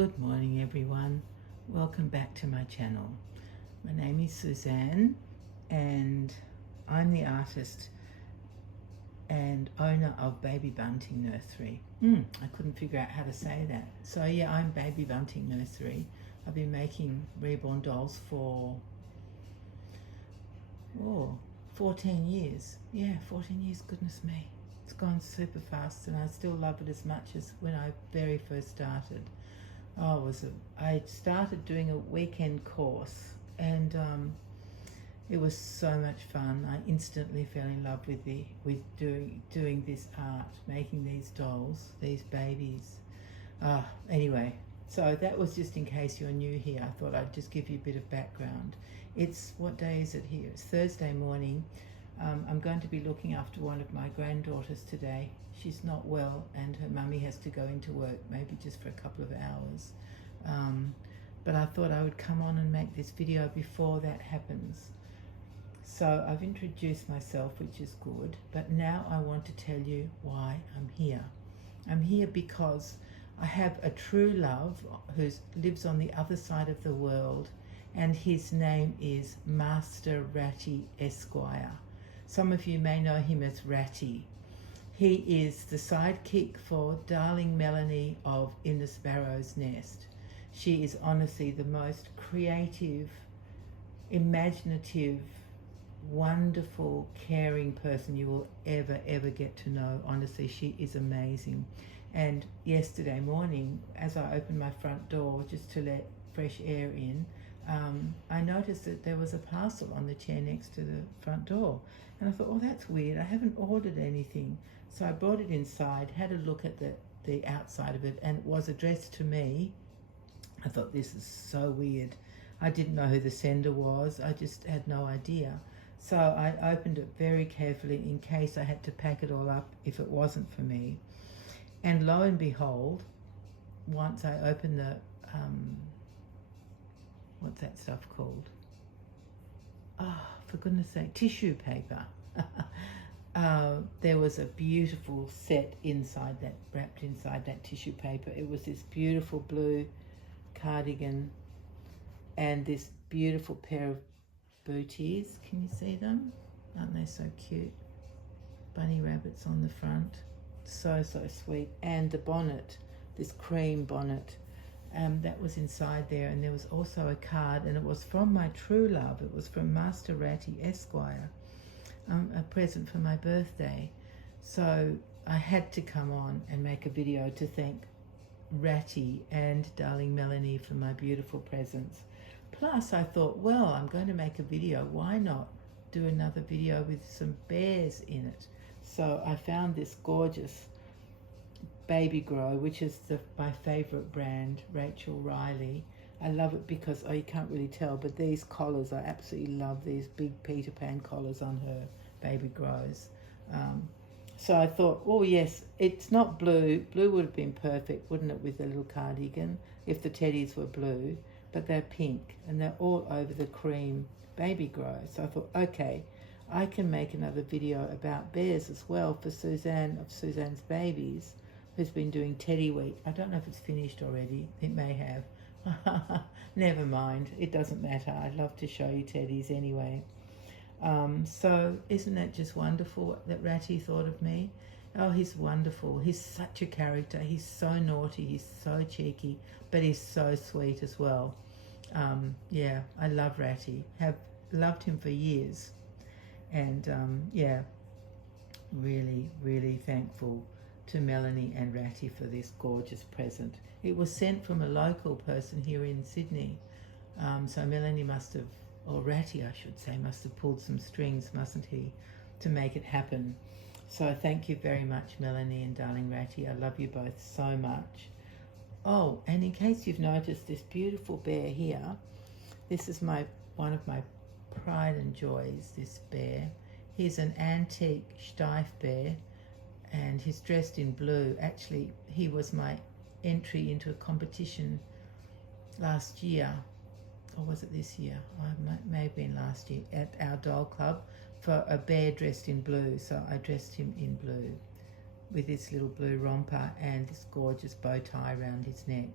Good morning everyone, welcome back to my channel. My name is Suzanne and I'm the artist and owner of Baby Bunting Nursery. I couldn't figure out how to say that. So yeah, I'm Baby Bunting Nursery. I've been making reborn dolls for 14 years. Yeah, 14 years, goodness me. It's gone super fast and I still love it as much as when I very first started. I started doing a weekend course and it was so much fun. I instantly fell in love with doing this art, making these dolls, these babies. Anyway, so that was just in case you're new here. I thought I'd just give you a bit of background. What day is it here? It's Thursday morning. I'm going to be looking after one of my granddaughters today. She's not well and her mummy has to go into work, maybe just for a couple of hours. But I thought I would come on and make this video before that happens. So I've introduced myself, which is good, but now I want to tell you why I'm here. I'm here because I have a true love who lives on the other side of the world, and his name is Master Rattie Esquire. Some of you may know him as Rattie. He is the sidekick for darling Melanie of In the Sparrow's Nest. She is honestly the most creative, imaginative, wonderful, caring person you will ever get to know. Honestly, she is amazing. And yesterday morning, as I opened my front door just to let fresh air in, I noticed that there was a parcel on the chair next to the front door. And I thought, oh, that's weird. I haven't ordered anything. So I brought it inside, had a look at the outside of it, and it was addressed to me. I thought, this is so weird. I didn't know who the sender was. I just had no idea. So I opened it very carefully in case I had to pack it all up if it wasn't for me. And lo and behold, once I opened the, what's that stuff called? Oh, for goodness sake, tissue paper. There was a beautiful set inside that, wrapped inside that tissue paper. It was this beautiful blue cardigan and this beautiful pair of booties. Can you see them? Aren't they so cute? Bunny rabbits on the front. So sweet. And the bonnet, this cream bonnet, that was inside there. And there was also a card, and it was from my true love. It was from Master Rattie Esquire, a present for my birthday. So I had to come on and make a video to thank Rattie and darling Melanie for my beautiful presents. Plus I thought, well, I'm going to make a video, why not do another video with some bears in it? So I found this gorgeous Baby Grow, which is my favorite brand, Rachel Riley. I love it because, oh, you can't really tell, but these collars, I absolutely love these big Peter Pan collars on her Baby Grows. So I thought, oh yes, it's not blue. Blue would have been perfect, wouldn't it, with the little cardigan, if the teddies were blue, but they're pink and they're all over the cream Baby Grow. So I thought, okay, I can make another video about bears as well for Suzanne of Suzanne's Babies, who's been doing Teddy Week. I don't know if it's finished already. It may have. Never mind. It doesn't matter. I'd love to show you teddies anyway. So isn't that just wonderful that Rattie thought of me? Oh, he's wonderful. He's such a character. He's so naughty. He's so cheeky, but he's so sweet as well. Yeah, I love Rattie. Have loved him for years. And yeah, really thankful to Melanie and Rattie for this gorgeous present. It was sent from a local person here in Sydney. So Melanie must have, or Rattie I should say, must have pulled some strings, mustn't he, to make it happen. So thank you very much, Melanie and darling Rattie. I love you both so much. Oh, and in case you've noticed this beautiful bear here, this is one of my pride and joys, this bear. He's an antique Stieff bear and he's dressed in blue. Actually, he was my entry into a competition last year, or was it this year? May have been last year, at our doll club for a bear dressed in blue. So I dressed him in blue with this little blue romper and this gorgeous bow tie around his neck.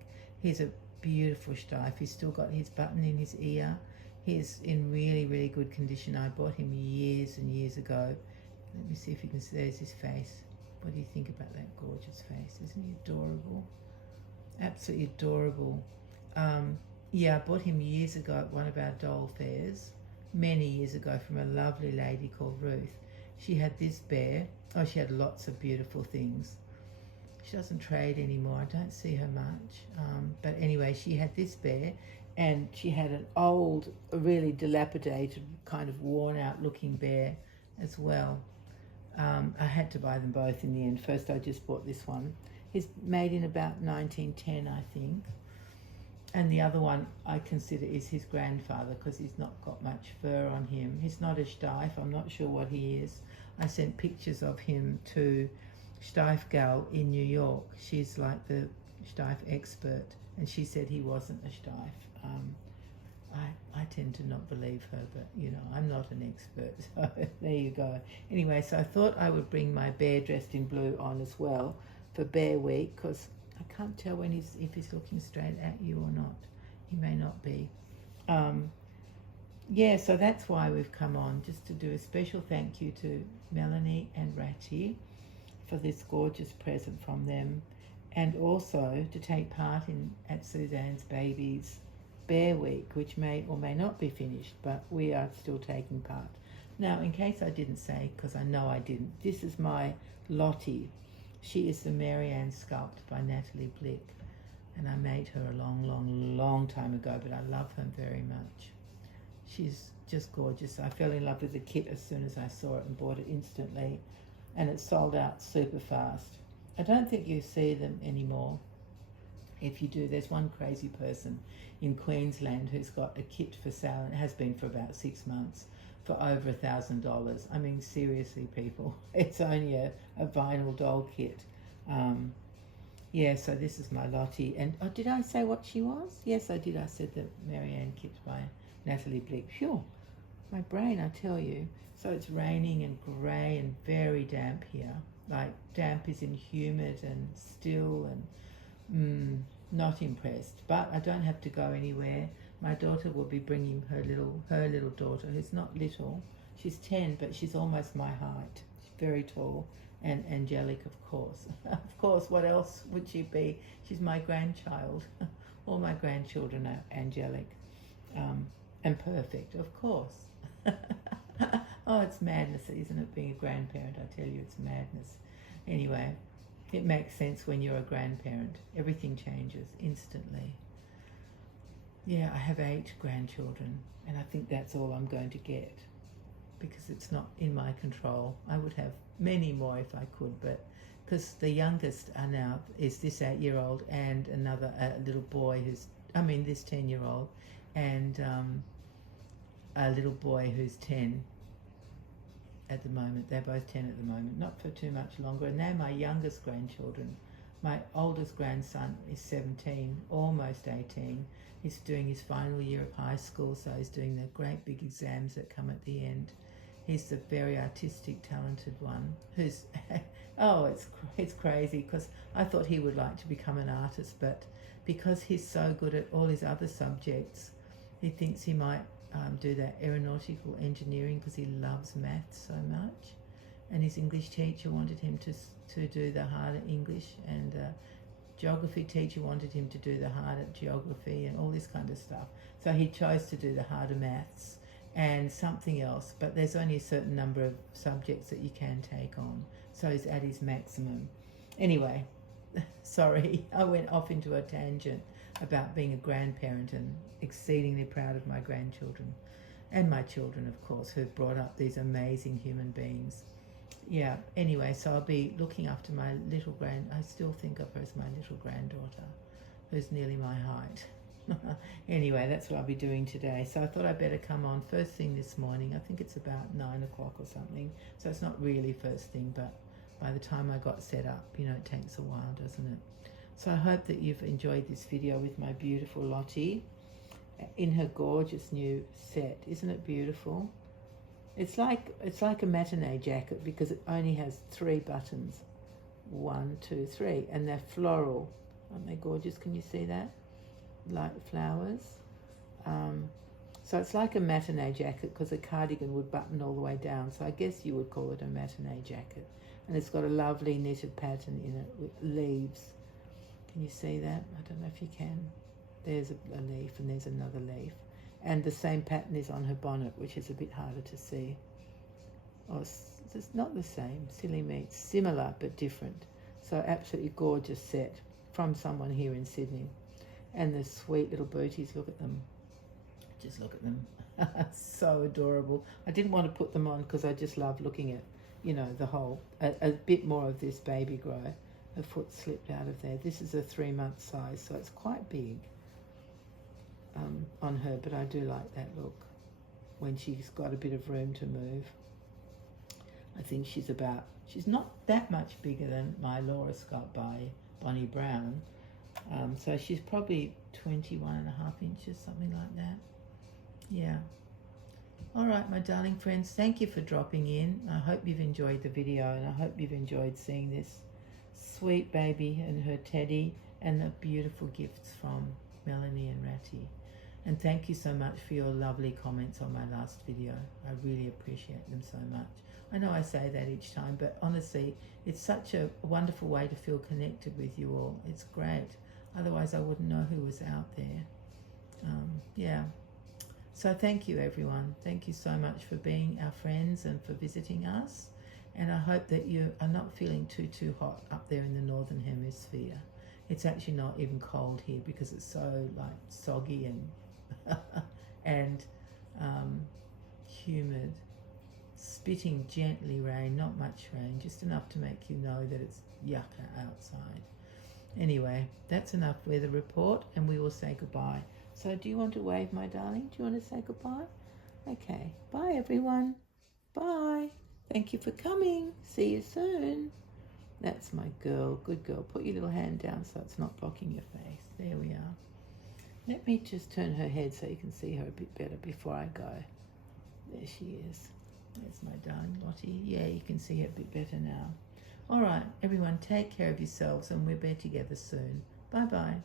He's a beautiful Stieff. He's still got his button in his ear. He's in really, really good condition. I bought him years and years ago. Let me see if you can see, there's his face. What do you think about that gorgeous face? Isn't he adorable? Absolutely adorable. Yeah, I bought him years ago at one of our doll fairs, many years ago, from a lovely lady called Ruth. She had this bear. Oh, she had lots of beautiful things. She doesn't trade anymore. I don't see her much. But anyway, she had this bear, and she had an old, really dilapidated, kind of worn out looking bear as well. I had to buy them both in the end. First I just bought this one. He's made in about 1910, I think. And the other one I consider is his grandfather, because he's not got much fur on him. He's not a Stieff. I'm not sure what he is. I sent pictures of him to Stieff gal in New York. She's like the Stieff expert, and she said he wasn't a Stieff. I tend to not believe her, but you know, I'm not an expert, so there you go. Anyway, so I thought I would bring my bear dressed in blue on as well for Bear Week, because I can't tell when if he's looking straight at you or not. He may not be. Yeah, so that's why we've come on, just to do a special thank you to Melanie and Rattie for this gorgeous present from them, and also to take part at Suzanne's baby's Bear Week, which may or may not be finished, but we are still taking part. Now, in case I didn't say, because I know I didn't, this is my Lottie. She is the Marianne sculpt by Natali Blick, and I made her a long time ago, but I love her very much. She's just gorgeous. I fell in love with the kit as soon as I saw it and bought it instantly, and it sold out super fast. I don't think you see them anymore. If you do, there's one crazy person in Queensland who's got a kit for sale, and it has been for about 6 months, for over $1,000. I mean, seriously, people, it's only a vinyl doll kit. Yeah, so this is my Lottie. And oh, did I say what she was? Yes, I did. I said the Marianne kit by Natali Blick. Phew, my brain, I tell you. So it's raining and grey and very damp here. Like, damp is in humid and still, and not impressed. But I don't have to go anywhere. My daughter will be bringing her little daughter, who's not little. She's 10, but she's almost my height. She's very tall and angelic, of course. Of course, what else would she be? She's my grandchild. All my grandchildren are angelic and perfect, of course. Oh, it's madness, isn't it, being a grandparent? I tell you, it's madness. Anyway, it makes sense when you're a grandparent. Everything changes instantly. Yeah, I have 8 grandchildren, and I think that's all I'm going to get, because it's not in my control. I would have many more if I could, but because the youngest is this 8-year-old and another little boy this 10-year-old, and a little boy who's 10 at the moment. They're both 10 at the moment, not for too much longer. And they're my youngest grandchildren. My oldest grandson is 17, almost 18. He's doing his final year of high school, so he's doing the great big exams that come at the end. He's the very artistic, talented one who's, oh, it's crazy, because I thought he would like to become an artist, but because he's so good at all his other subjects, he thinks he might do that aeronautical engineering, because he loves maths so much. And his English teacher wanted him to do the harder English, and geography teacher wanted him to do the harder geography and all this kind of stuff. So he chose to do the harder maths and something else, but there's only a certain number of subjects that you can take on. So he's at his maximum. Anyway, sorry, I went off into a tangent about being a grandparent, and exceedingly proud of my grandchildren and my children, of course, who've brought up these amazing human beings. Yeah, anyway, so I'll be looking after my I still think of her as my little granddaughter, who's nearly my height. Anyway, that's what I'll be doing today. So I thought I'd better come on first thing this morning. I think it's about 9 o'clock or something. So it's not really first thing, but by the time I got set up, you know, it takes a while, doesn't it? So I hope that you've enjoyed this video with my beautiful Lottie in her gorgeous new set. Isn't it beautiful? It's like a matinee jacket, because it only has 3 buttons. 1, 2, 3, and they're floral. Aren't they gorgeous? Can you see that? light flowers. So it's like a matinee jacket because a cardigan would button all the way down. So I guess you would call it a matinee jacket. And it's got a lovely knitted pattern in it with leaves. Can you see that? I don't know if you can. There's a leaf and there's another leaf. And the same pattern is on her bonnet, which is a bit harder to see. Oh, it's not the same, silly me. It's similar but different. So absolutely gorgeous set from someone here in Sydney. And the sweet little booties, look at them. Just look at them. So adorable. I didn't want to put them on because I just love looking at, you know, the whole, a bit more of this baby grow. Her foot slipped out of there. This is a 3-month size, so it's quite big on her, but I do like that look when she's got a bit of room to move. I think she's not that much bigger than my Laura sculpt by Bonnie Brown. So she's probably 21.5 inches, something like that. Yeah. All right, my darling friends, thank you for dropping in. I hope you've enjoyed the video and I hope you've enjoyed seeing this sweet baby and her teddy and the beautiful gifts from Melanie and Rattie. And thank you so much for your lovely comments on my last video. I really appreciate them so much. I know I say that each time, but honestly, it's such a wonderful way to feel connected with you all. It's great. Otherwise, I wouldn't know who was out there. Yeah. So thank you, everyone. Thank you so much for being our friends and for visiting us. And I hope that you are not feeling too hot up there in the Northern Hemisphere. It's actually not even cold here because it's so like soggy and and humid. Spitting gently rain, not much rain, just enough to make you know that it's yucca outside. Anyway, that's enough weather report and we will say goodbye. So do you want to wave, my darling? Do you want to say goodbye? Okay. Bye, everyone. Bye. Thank you for coming. See you soon. That's my girl. Good girl. Put your little hand down so it's not blocking your face. There we are. Let me just turn her head so you can see her a bit better before I go. There she is. There's my darling Lottie. Yeah, you can see her a bit better now. All right, everyone, take care of yourselves and we'll be together soon. Bye-bye.